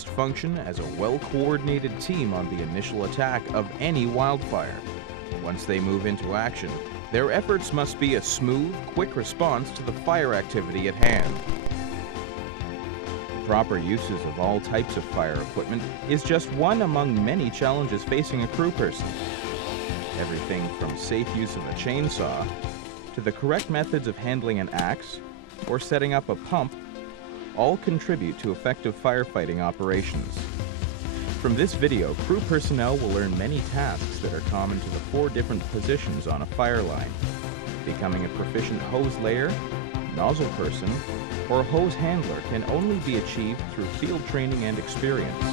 must function as a well-coordinated team on the initial attack of any wildfire. Once they move into action, their efforts must be a smooth, quick response to the fire activity at hand. Proper uses of all types of fire equipment is just one among many challenges facing a crew person. Everything from safe use of a chainsaw to the correct methods of handling an axe or setting up a pump all contribute to effective firefighting operations. From this video, crew personnel will learn many tasks that are common to the 4 different positions on a fire line. Becoming a proficient hose layer, nozzle person, or hose handler can only be achieved through field training and experience.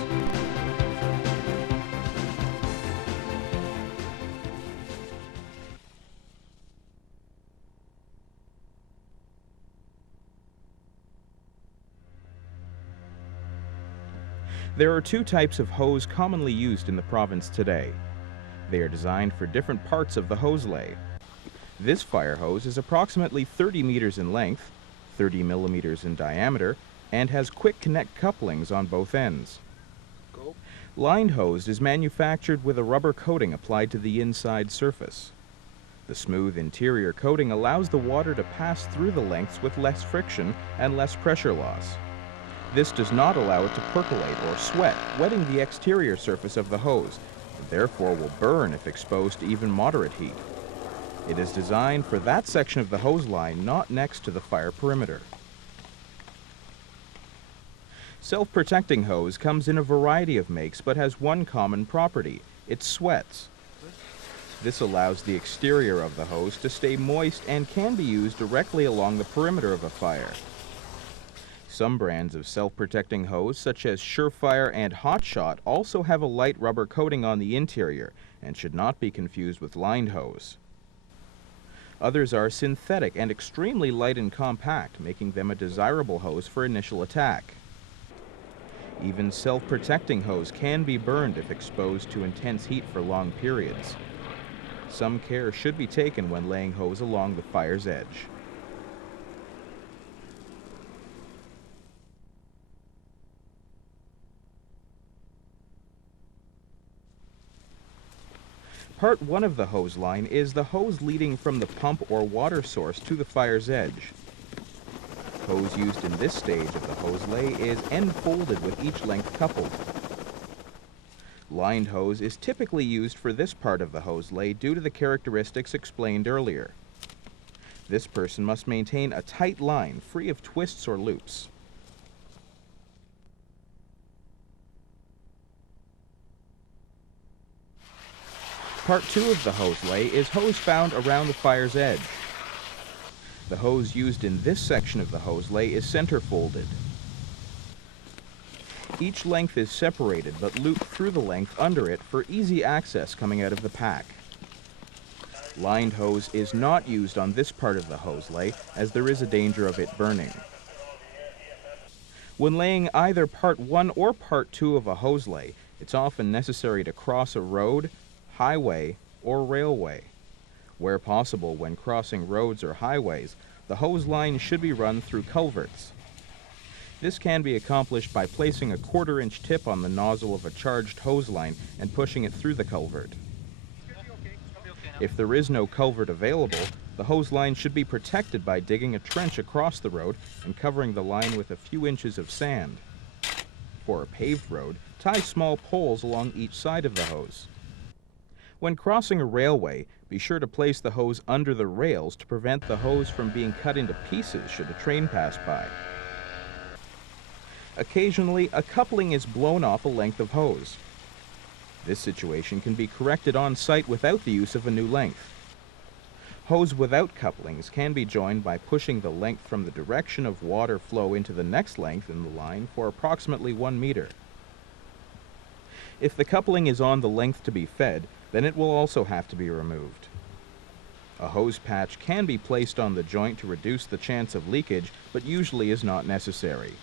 There are 2 types of hose commonly used in the province today. They are designed for different parts of the hose lay. This fire hose is approximately 30 meters in length, 30 millimeters in diameter, and has quick connect couplings on both ends. Lined hose is manufactured with a rubber coating applied to the inside surface. The smooth interior coating allows the water to pass through the lengths with less friction and less pressure loss. This does not allow it to percolate or sweat, wetting the exterior surface of the hose, and therefore will burn if exposed to even moderate heat. It is designed for that section of the hose line not next to the fire perimeter. Self-protecting hose comes in a variety of makes but has one common property: it sweats. This allows the exterior of the hose to stay moist and can be used directly along the perimeter of a fire. Some brands of self-protecting hose, such as Surefire and Hot Shot, also have a light rubber coating on the interior and should not be confused with lined hose. Others are synthetic and extremely light and compact, making them a desirable hose for initial attack. Even self-protecting hose can be burned if exposed to intense heat for long periods. Some care should be taken when laying hose along the fire's edge. Part 1 of the hose line is the hose leading from the pump or water source to the fire's edge. Hose used in this stage of the hose lay is end-folded with each length coupled. Lined hose is typically used for this part of the hose lay due to the characteristics explained earlier. This person must maintain a tight line free of twists or loops. Part 2 of the hose lay is hose found around the fire's edge. The hose used in this section of the hose lay is center-folded. Each length is separated but looped through the length under it for easy access coming out of the pack. Lined hose is not used on this part of the hose lay as there is a danger of it burning. When laying either Part 1 or Part 2 of a hose lay, it's often necessary to cross a road, highway, or railway. Where possible, when crossing roads or highways, the hose line should be run through culverts. This can be accomplished by placing a 1/4-inch tip on the nozzle of a charged hose line and pushing it through the culvert. If there is no culvert available, the hose line should be protected by digging a trench across the road and covering the line with a few inches of sand. For a paved road, tie small poles along each side of the hose. When crossing a railway, be sure to place the hose under the rails to prevent the hose from being cut into pieces should a train pass by. Occasionally, a coupling is blown off a length of hose. This situation can be corrected on site without the use of a new length. Hose without couplings can be joined by pushing the length from the direction of water flow into the next length in the line for approximately 1 meter. If the coupling is on the length to be fed, then it will also have to be removed. A hose patch can be placed on the joint to reduce the chance of leakage, but usually is not necessary.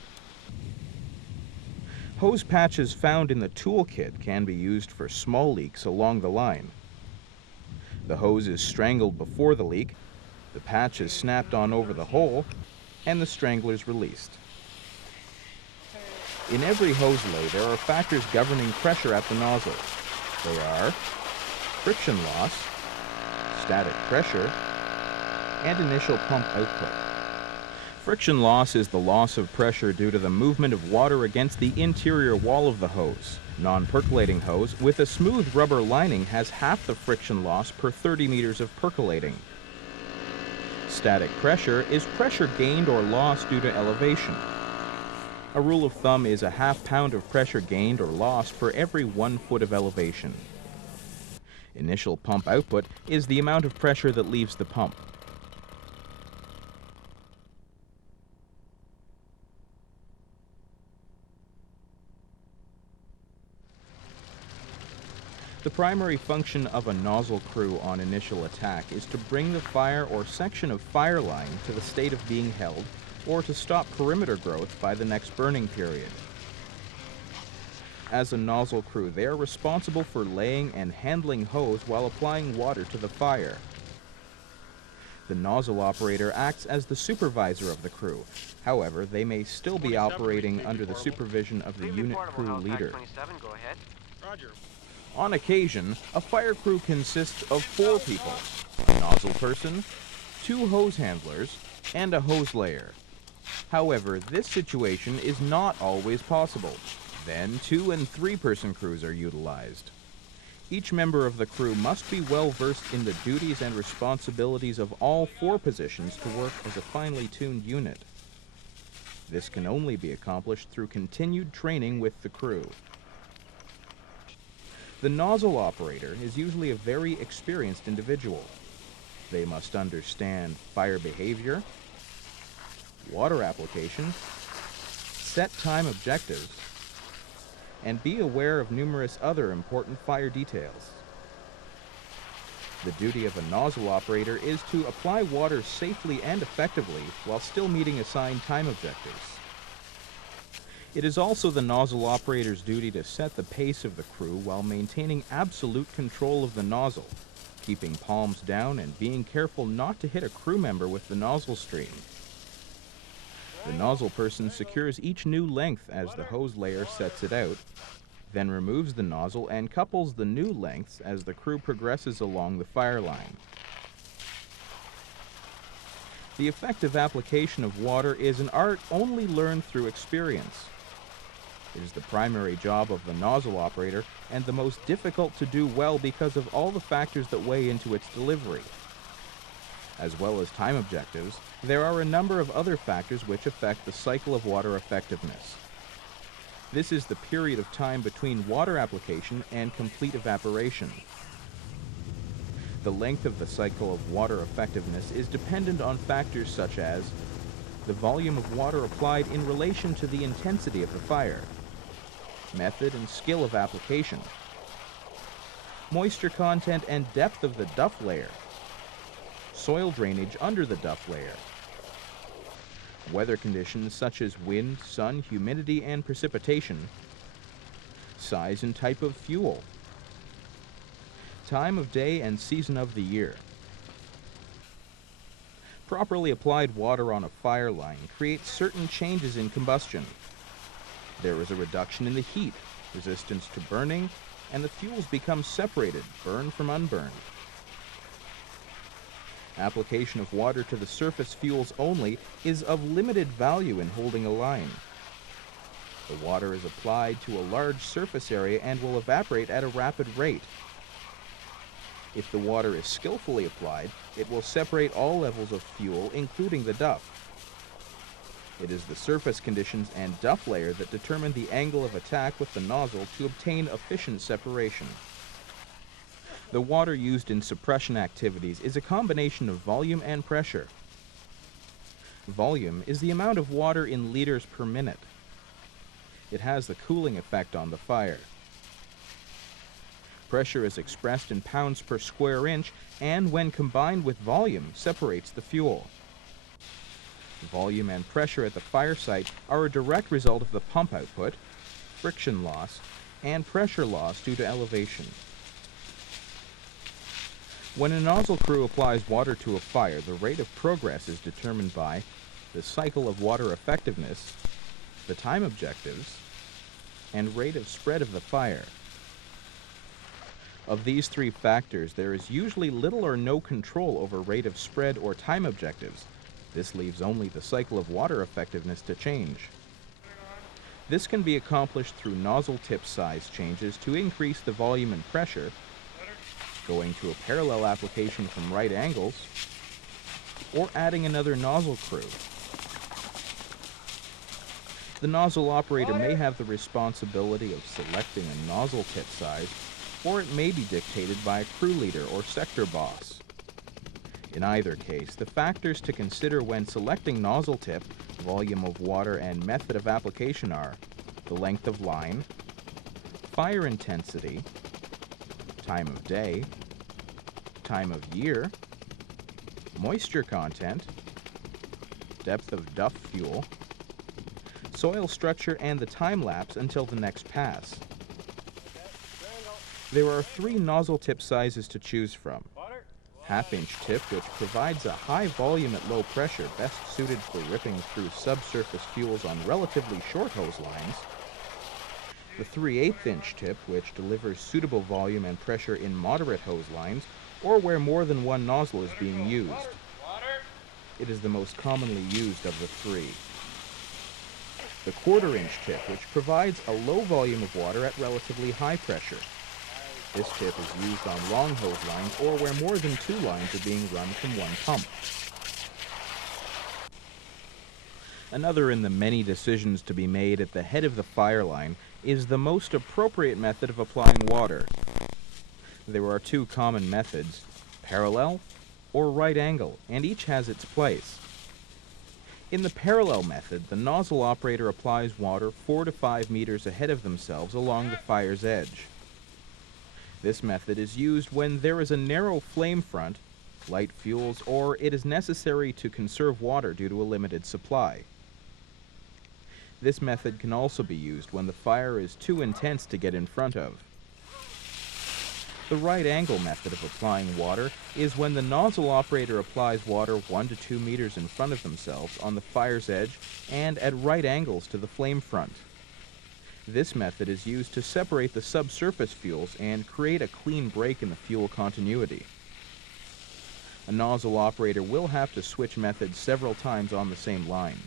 Hose patches found in the toolkit can be used for small leaks along the line. The hose is strangled before the leak, the patch is snapped on over the hole, and the strangler is released. In every hose lay, there are factors governing pressure at the nozzle. They are friction loss, static pressure, and initial pump output. Friction loss is the loss of pressure due to the movement of water against the interior wall of the hose. Non-percolating hose with a smooth rubber lining has half the friction loss per 30 meters of percolating. Static pressure is pressure gained or lost due to elevation. A rule of thumb is a half-pound of pressure gained or lost for every 1 foot of elevation. Initial pump output is the amount of pressure that leaves the pump. The primary function of a nozzle crew on initial attack is to bring the fire or section of fire line to the state of being held, or to stop perimeter growth by the next burning period. As a nozzle crew, they are responsible for laying and handling hose while applying water to the fire. The nozzle operator acts as the supervisor of the crew. However, they may still be operating under the supervision of the unit crew leader. On occasion, a fire crew consists of 4 people: a nozzle person, 2 hose handlers, and a hose layer. However, this situation is not always possible. Then 2- and 3-person crews are utilized. Each member of the crew must be well versed in the duties and responsibilities of all 4 positions to work as a finely tuned unit. This can only be accomplished through continued training with the crew. The nozzle operator is usually a very experienced individual. They must understand fire behavior, water application, set time objectives, and be aware of numerous other important fire details. The duty of a nozzle operator is to apply water safely and effectively while still meeting assigned time objectives. It is also the nozzle operator's duty to set the pace of the crew while maintaining absolute control of the nozzle, keeping palms down and being careful not to hit a crew member with the nozzle stream. The nozzle person secures each new length as the hose layer sets it out, then removes the nozzle and couples the new lengths as the crew progresses along the fire line. The effective application of water is an art only learned through experience. It is the primary job of the nozzle operator and the most difficult to do well because of all the factors that weigh into its delivery. As well as time objectives, there are a number of other factors which affect the cycle of water effectiveness. This is the period of time between water application and complete evaporation. The length of the cycle of water effectiveness is dependent on factors such as the volume of water applied in relation to the intensity of the fire, method and skill of application, moisture content and depth of the duff layer, soil drainage under the duff layer, weather conditions such as wind, sun, humidity, and precipitation, size and type of fuel, time of day and season of the year. Properly applied water on a fire line creates certain changes in combustion. There is a reduction in the heat, resistance to burning, and the fuels become separated, burned from unburned. Application of water to the surface fuels only is of limited value in holding a line. The water is applied to a large surface area and will evaporate at a rapid rate. If the water is skillfully applied, it will separate all levels of fuel, including the duff. It is the surface conditions and duff layer that determine the angle of attack with the nozzle to obtain efficient separation. The water used in suppression activities is a combination of volume and pressure. Volume is the amount of water in liters per minute. It has the cooling effect on the fire. Pressure is expressed in pounds per square inch and, when combined with volume, separates the fuel. Volume and pressure at the fire site are a direct result of the pump output, friction loss, and pressure loss due to elevation. When a nozzle crew applies water to a fire, the rate of progress is determined by the cycle of water effectiveness, the time objectives, and rate of spread of the fire. Of these three factors, there is usually little or no control over rate of spread or time objectives. This leaves only the cycle of water effectiveness to change. This can be accomplished through nozzle tip size changes to increase the volume and pressure, going to a parallel application from right angles, or adding another nozzle crew. The nozzle operator may have the responsibility of selecting a nozzle tip size, or it may be dictated by a crew leader or sector boss. In either case, the factors to consider when selecting nozzle tip, volume of water, and method of application are the length of line, fire intensity, time of day, time of year, moisture content, depth of duff fuel, soil structure, and the time lapse until the next pass. There are three nozzle tip sizes to choose from. Half-inch tip, which provides a high volume at low pressure, best suited for ripping through subsurface fuels on relatively short hose lines. The 3/8 inch tip, which delivers suitable volume and pressure in moderate hose lines, or where more than one nozzle is being used. It is the most commonly used of the three. The 1/4 inch tip, which provides a low volume of water at relatively high pressure. This tip is used on long hose lines or where more than two lines are being run from one pump. Another in the many decisions to be made at the head of the fire line is the most appropriate method of applying water. There are two common methods, parallel or right angle, and each has its place. In the parallel method, the nozzle operator applies water 4 to 5 meters ahead of themselves along the fire's edge. This method is used when there is a narrow flame front, light fuels, or it is necessary to conserve water due to a limited supply. This method can also be used when the fire is too intense to get in front of. The right angle method of applying water is when the nozzle operator applies water 1 to 2 meters in front of themselves on the fire's edge and at right angles to the flame front. This method is used to separate the subsurface fuels and create a clean break in the fuel continuity. A nozzle operator will have to switch methods several times on the same line.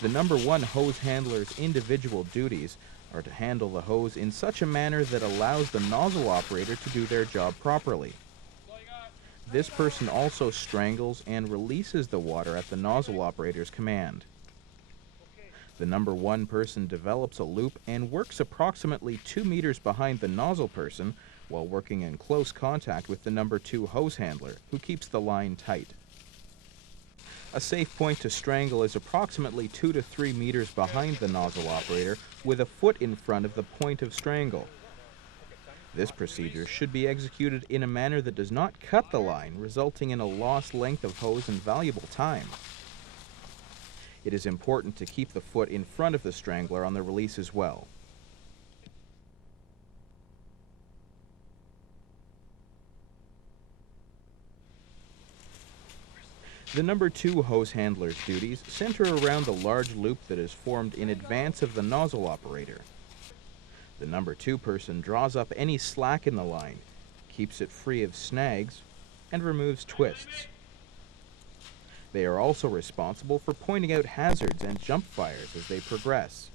The number one hose handler's individual duties are to handle the hose in such a manner that allows the nozzle operator to do their job properly. This person also strangles and releases the water at the nozzle operator's command. The number one person develops a loop and works approximately 2 meters behind the nozzle person while working in close contact with the number two hose handler, who keeps the line tight. A safe point to strangle is approximately 2 to 3 meters behind the nozzle operator with a foot in front of the point of strangle. This procedure should be executed in a manner that does not cut the line, resulting in a lost length of hose and valuable time. It is important to keep the foot in front of the strangler on the release as well. The number two hose handler's duties center around the large loop that is formed in advance of the nozzle operator. The number two person draws up any slack in the line, keeps it free of snags, and removes twists. They are also responsible for pointing out hazards and jump fires as they progress.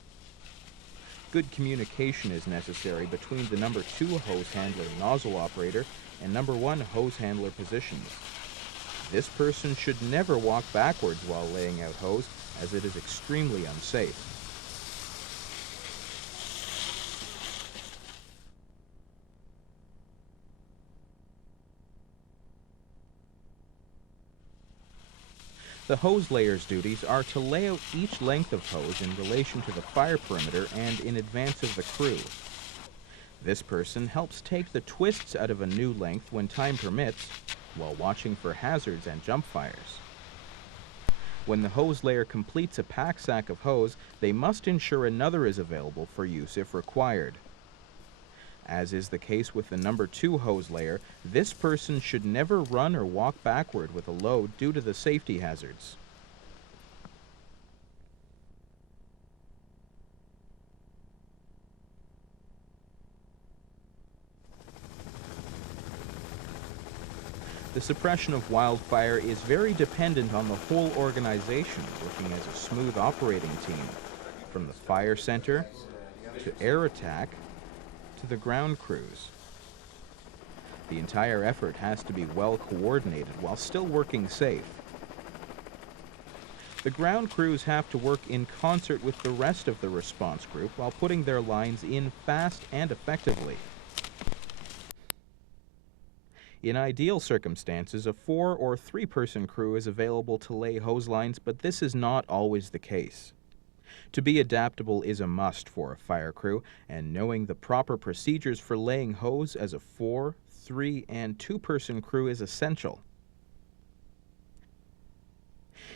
Good communication is necessary between the number two hose handler nozzle operator and number one hose handler positions. This person should never walk backwards while laying out hose, as it is extremely unsafe. The hose layer's duties are to lay out each length of hose in relation to the fire perimeter and in advance of the crew. This person helps take the twists out of a new length when time permits, while watching for hazards and jump fires. When the hose layer completes a pack sack of hose, they must ensure another is available for use if required. As is the case with the number 2 hose layer, this person should never run or walk backward with a load due to the safety hazards. The suppression of wildfire is very dependent on the whole organization working as a smooth operating team, from the fire center to air attack to the ground crews. The entire effort has to be well coordinated while still working safe. The ground crews have to work in concert with the rest of the response group while putting their lines in fast and effectively. In ideal circumstances, a 4 or 3 person crew is available to lay hose lines, but this is not always the case. To be adaptable is a must for a fire crew, and knowing the proper procedures for laying hose as a 4, 3, and 2 person crew is essential.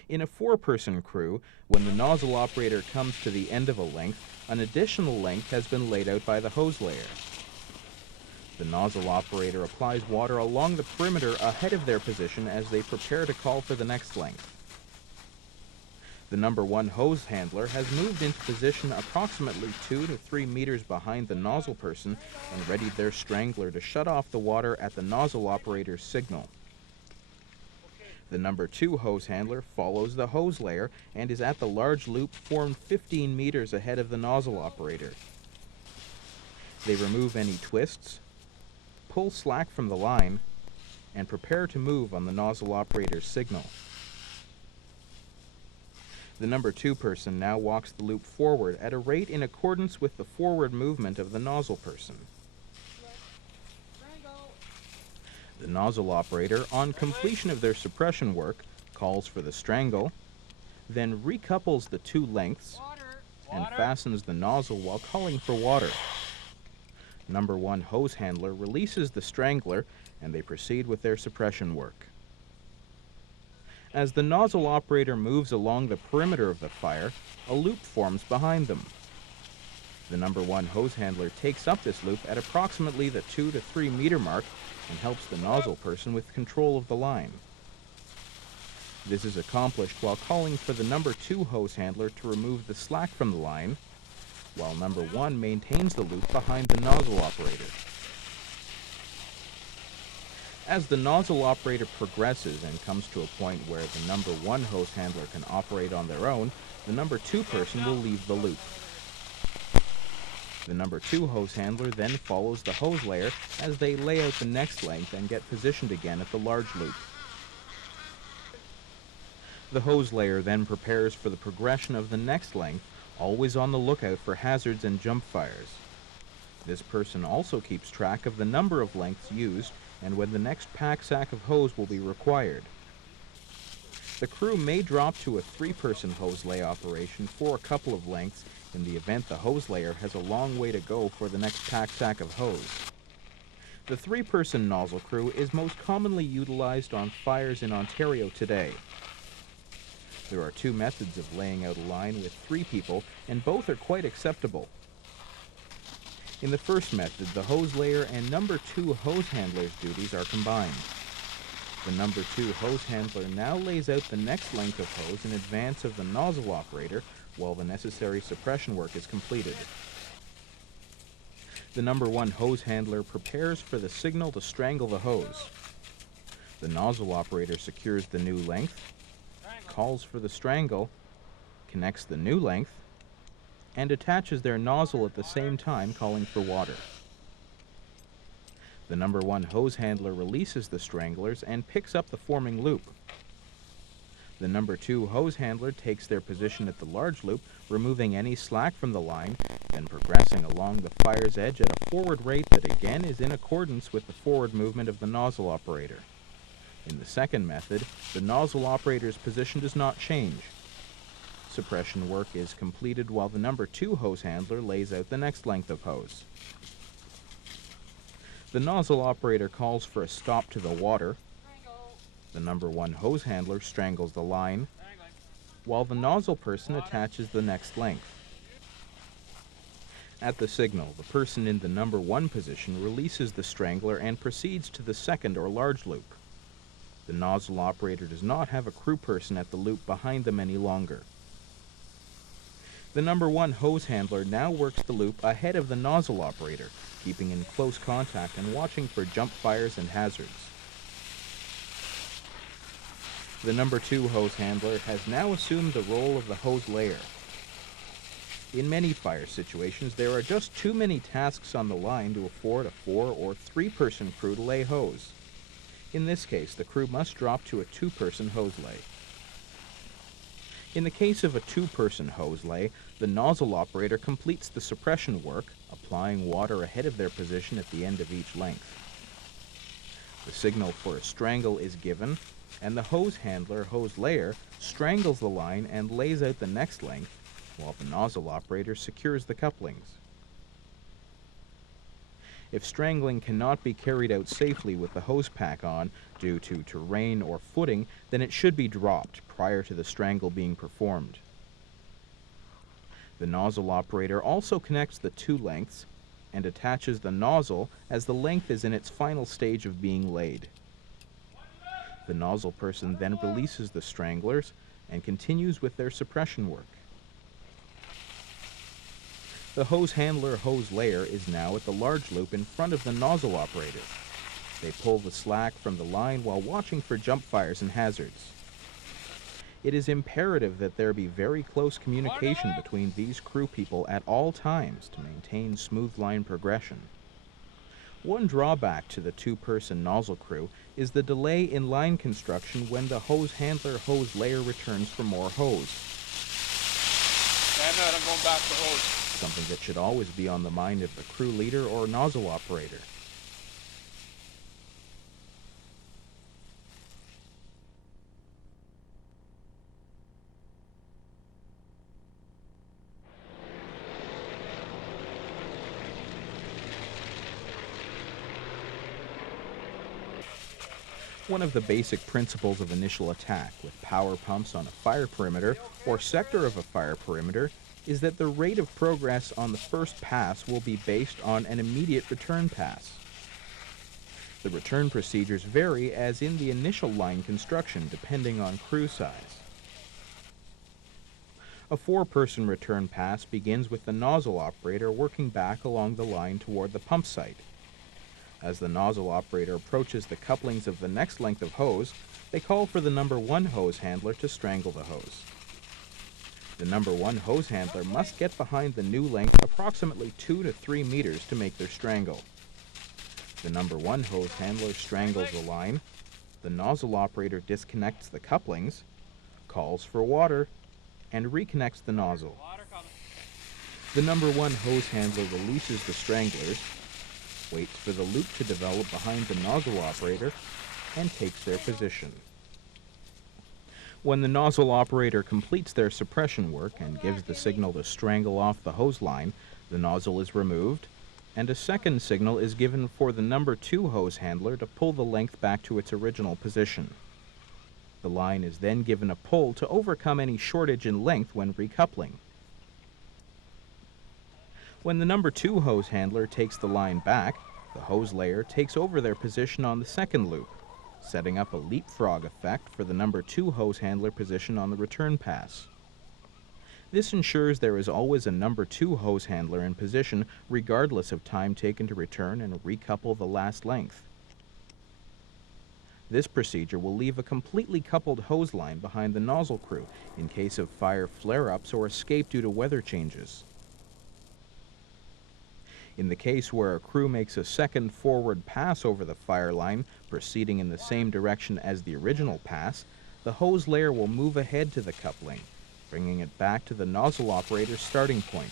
In a 4 person crew, when the nozzle operator comes to the end of a length, an additional length has been laid out by the hose layer. The nozzle operator applies water along the perimeter ahead of their position as they prepare to call for the next length. The number 1 hose handler has moved into position approximately 2 to 3 meters behind the nozzle person and readied their strangler to shut off the water at the nozzle operator's signal. The number 2 hose handler follows the hose layer and is at the large loop formed 15 meters ahead of the nozzle operator. They remove any twists, pull slack from the line, and prepare to move on the nozzle operator's signal. The number 2 person now walks the loop forward at a rate in accordance with the forward movement of the nozzle person. The nozzle operator, on completion of their suppression work, calls for the strangle, then recouples the 2 lengths and fastens the nozzle while calling for water. Number 1 hose handler releases the strangler and they proceed with their suppression work. As the nozzle operator moves along the perimeter of the fire, a loop forms behind them. The number 1 hose handler takes up this loop at approximately the 2 to 3 meter mark and helps the nozzle person with control of the line. This is accomplished while calling for the number 2 hose handler to remove the slack from the line, while number 1 maintains the loop behind the nozzle operator. As the nozzle operator progresses and comes to a point where the number 1 hose handler can operate on their own, the number 2 person will leave the loop. The number 2 hose handler then follows the hose layer as they lay out the next length and get positioned again at the large loop. The hose layer then prepares for the progression of the next length, always on the lookout for hazards and jump fires. This person also keeps track of the number of lengths used and when the next pack sack of hose will be required. The crew may drop to a 3 person hose lay operation for a couple of lengths in the event the hose layer has a long way to go for the next pack sack of hose. The 3 person nozzle crew is most commonly utilized on fires in Ontario today. There are 2 methods of laying out a line with 3 people, and both are quite acceptable. In the first method, the hose layer and number 2 hose handler's duties are combined. The number 2 hose handler now lays out the next length of hose in advance of the nozzle operator while the necessary suppression work is completed. The number 1 hose handler prepares for the signal to strangle the hose. The nozzle operator secures the new length, calls for the strangle, connects the new length, and attaches their nozzle at the same time, calling for water. The number 1 hose handler releases the stranglers and picks up the forming loop. The number 2 hose handler takes their position at the large loop, removing any slack from the line, then progressing along the fire's edge at a forward rate that again is in accordance with the forward movement of the nozzle operator. In the second method, the nozzle operator's position does not change. Suppression work is completed while the number 2 hose handler lays out the next length of hose. The nozzle operator calls for a stop to the water. The number 1 hose handler strangles the line, while the nozzle person attaches the next length. At the signal, the person in the number 1 position releases the strangler and proceeds to the second or large loop. The nozzle operator does not have a crew person at the loop behind them any longer. The number 1 hose handler now works the loop ahead of the nozzle operator, keeping in close contact and watching for jump fires and hazards. The number 2 hose handler has now assumed the role of the hose layer. In many fire situations, there are just too many tasks on the line to afford a 4 or 3-person crew to lay hose. In this case, the crew must drop to a 2-person hose lay. In the case of a 2-person hose lay, the nozzle operator completes the suppression work, applying water ahead of their position at the end of each length. The signal for a strangle is given, and the hose handler, hose layer, strangles the line and lays out the next length, while the nozzle operator secures the couplings. If strangling cannot be carried out safely with the hose pack on due to terrain or footing, then it should be dropped prior to the strangle being performed. The nozzle operator also connects the 2 lengths and attaches the nozzle as the length is in its final stage of being laid. The nozzle person then releases the stranglers and continues with their suppression work. The hose handler hose layer is now at the large loop in front of the nozzle operator. They pull the slack from the line while watching for jump fires and hazards. It is imperative that there be very close communication between these crew people at all times to maintain smooth line progression. One drawback to the 2-person nozzle crew is the delay in line construction when the hose handler hose layer returns for more hose. I'm going back to hose. Something that should always be on the mind of the crew leader or nozzle operator. One of the basic principles of initial attack with power pumps on a fire perimeter or sector of a fire perimeter is that the rate of progress on the first pass will be based on an immediate return pass. The return procedures vary as in the initial line construction depending on crew size. A 4-person return pass begins with the nozzle operator working back along the line toward the pump site. As the nozzle operator approaches the couplings of the next length of hose, they call for the number 1 hose handler to strangle the hose. The number 1 hose handler must get behind the new length approximately 2 to 3 meters to make their strangle. The number 1 hose handler strangles the line, the nozzle operator disconnects the couplings, calls for water, and reconnects the nozzle. The number 1 hose handler releases the stranglers, waits for the loop to develop behind the nozzle operator, and takes their position. When the nozzle operator completes their suppression work and gives the signal to strangle off the hose line, the nozzle is removed, and a second signal is given for the number 2 hose handler to pull the length back to its original position. The line is then given a pull to overcome any shortage in length when recoupling. When the number 2 hose handler takes the line back, the hose layer takes over their position on the second loop, setting up a leapfrog effect for the number 2 hose handler position on the return pass. This ensures there is always a number 2 hose handler in position regardless of time taken to return and recouple the last length. This procedure will leave a completely coupled hose line behind the nozzle crew in case of fire flare-ups or escape due to weather changes. In the case where a crew makes a second forward pass over the fire line, proceeding in the same direction as the original pass, the hose layer will move ahead to the coupling, bringing it back to the nozzle operator's starting point.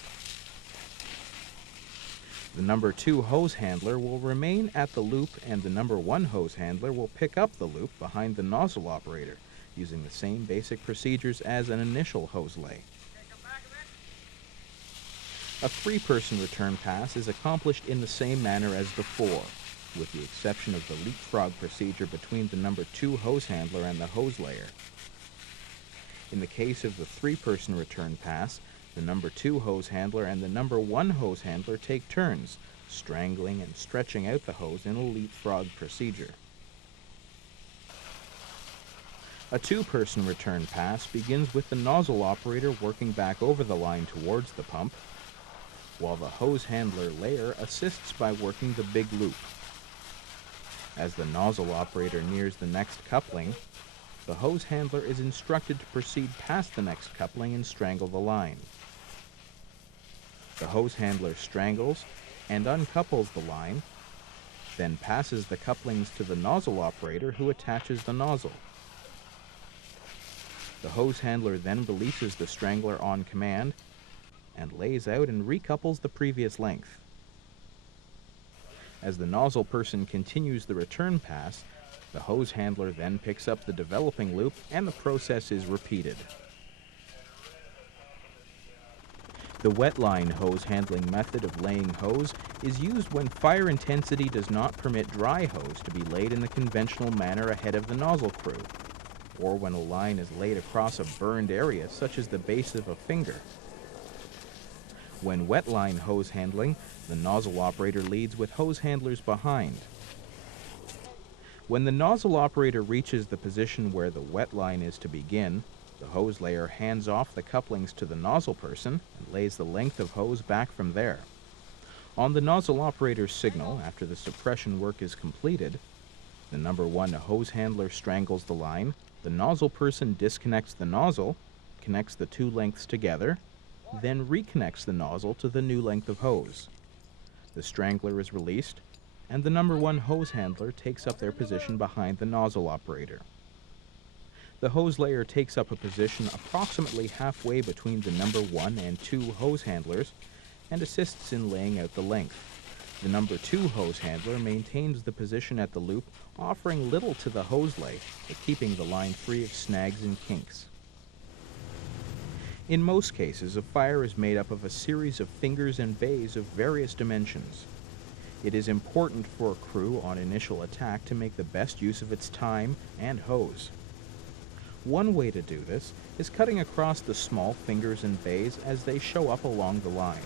The number 2 hose handler will remain at the loop, and the number 1 hose handler will pick up the loop behind the nozzle operator, using the same basic procedures as an initial hose lay. A 3-person return pass is accomplished in the same manner as before, with the exception of the leapfrog procedure between the number 2 hose handler and the hose layer. In the case of the 3-person return pass, The number 2 hose handler and the number 1 hose handler take turns, strangling and stretching out the hose in a leapfrog procedure. A 2-person return pass begins with the nozzle operator working back over the line towards the pump, while the hose handler layer assists by working the big loop. As the nozzle operator nears the next coupling, the hose handler is instructed to proceed past the next coupling and strangle the line. The hose handler strangles and uncouples the line, then passes the couplings to the nozzle operator who attaches the nozzle. The hose handler then releases the strangler on command and lays out and recouples the previous length. As the nozzle person continues the return pass, the hose handler then picks up the developing loop and the process is repeated. The wetline hose handling method of laying hose is used when fire intensity does not permit dry hose to be laid in the conventional manner ahead of the nozzle crew, or when a line is laid across a burned area such as the base of a finger. When wetline hose handling, the nozzle operator leads with hose handlers behind. When the nozzle operator reaches the position where the wet line is to begin, the hose layer hands off the couplings to the nozzle person and lays the length of hose back from there. On the nozzle operator's signal, after the suppression work is completed, the number 1 hose handler strangles the line, the nozzle person disconnects the nozzle, connects the 2 lengths together, then reconnects the nozzle to the new length of hose. The strangler is released, and the number 1 hose handler takes up their position behind the nozzle operator. The hose layer takes up a position approximately halfway between the number 1 and 2 hose handlers and assists in laying out the length. The number 2 hose handler maintains the position at the loop, offering little to the hose lay, but keeping the line free of snags and kinks. In most cases, a fire is made up of a series of fingers and bays of various dimensions. It is important for a crew on initial attack to make the best use of its time and hose. One way to do this is cutting across the small fingers and bays as they show up along the line.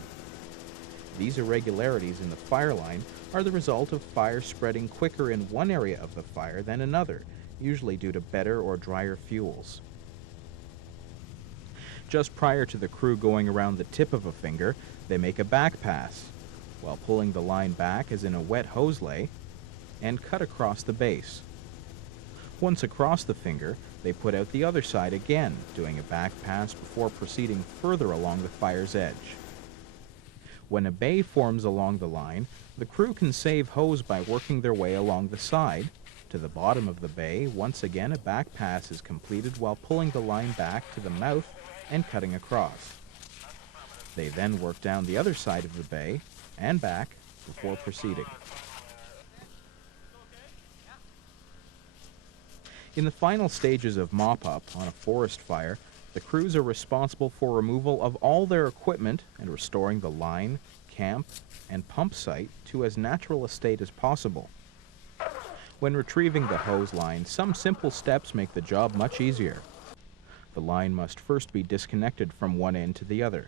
These irregularities in the fire line are the result of fire spreading quicker in one area of the fire than another, usually due to better or drier fuels. Just prior to the crew going around the tip of a finger, they make a back pass, while pulling the line back as in a wet hose lay, and cut across the base. Once across the finger, they put out the other side again, doing a back pass before proceeding further along the fire's edge. When a bay forms along the line, the crew can save hose by working their way along the side. To the bottom of the bay, once again a back pass is completed while pulling the line back to the mouth and cutting across. They then work down the other side of the bay and back before proceeding. In the final stages of mop-up on a forest fire, the crews are responsible for removal of all their equipment and restoring the line, camp, and pump site to as natural a state as possible. When retrieving the hose line, some simple steps make the job much easier. The line must first be disconnected from one end to the other.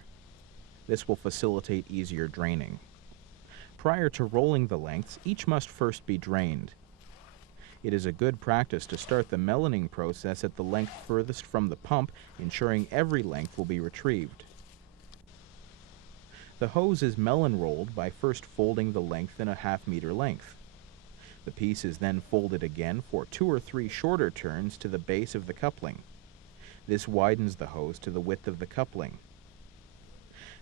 This will facilitate easier draining. Prior to rolling the lengths, each must first be drained. It is a good practice to start the meloning process at the length furthest from the pump, ensuring every length will be retrieved. The hose is melon rolled by first folding the length in a half-meter length. The piece is then folded again for 2 or 3 shorter turns to the base of the coupling. This widens the hose to the width of the coupling.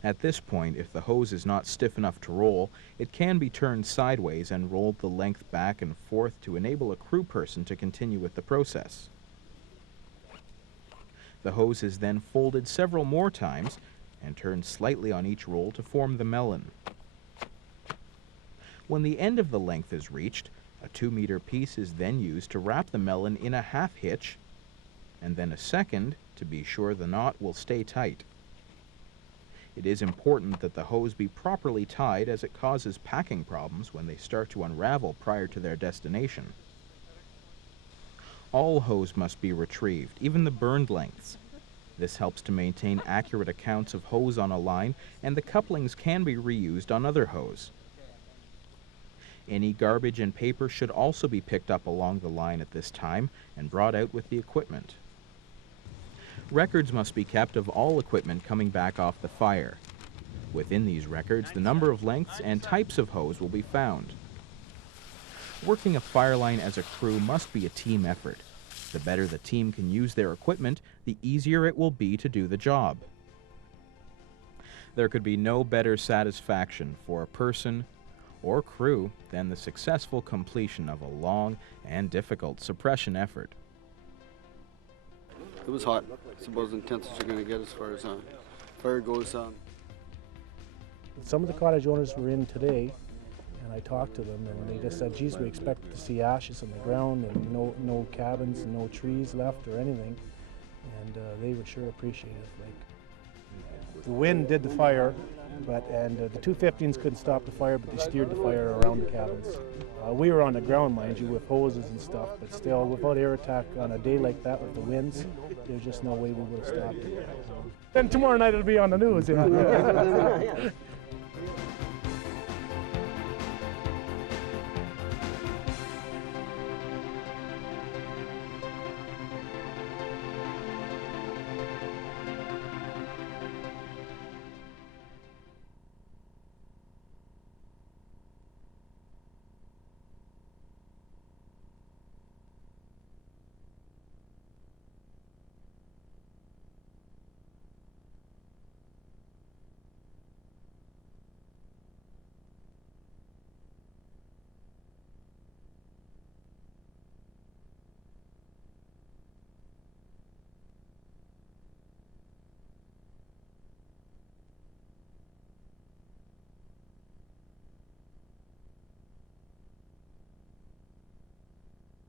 At this point, if the hose is not stiff enough to roll, it can be turned sideways and rolled the length back and forth to enable a crew person to continue with the process. The hose is then folded several more times and turned slightly on each roll to form the melon. When the end of the length is reached, a 2-meter piece is then used to wrap the melon in a half hitch, and then a second to be sure the knot will stay tight. It is important that the hose be properly tied as it causes packing problems when they start to unravel prior to their destination. All hose must be retrieved, even the burned lengths. This helps to maintain accurate accounts of hose on a line, and the couplings can be reused on other hose. Any garbage and paper should also be picked up along the line at this time and brought out with the equipment. Records must be kept of all equipment coming back off the fire. Within these records, the number of lengths and types of hose will be found. Working a fire line as a crew must be a team effort. The better the team can use their equipment, the easier it will be to do the job. There could be no better satisfaction for a person or crew than the successful completion of a long and difficult suppression effort. It was hot. It's about as intense as you're going to get as far as fire goes. Some of the cottage owners were in today, and I talked to them, and they just said, geez, we expected to see ashes on the ground and no cabins and no trees left or anything, and they would sure appreciate it. Like, the wind did the fire, and the 215s couldn't stop the fire, but they steered the fire around the cabins. We were on the ground, mind you, with hoses and stuff, but still, without air attack on a day like that with the winds, there's just no way we would have stopped it. Then tomorrow night it'll be on the news.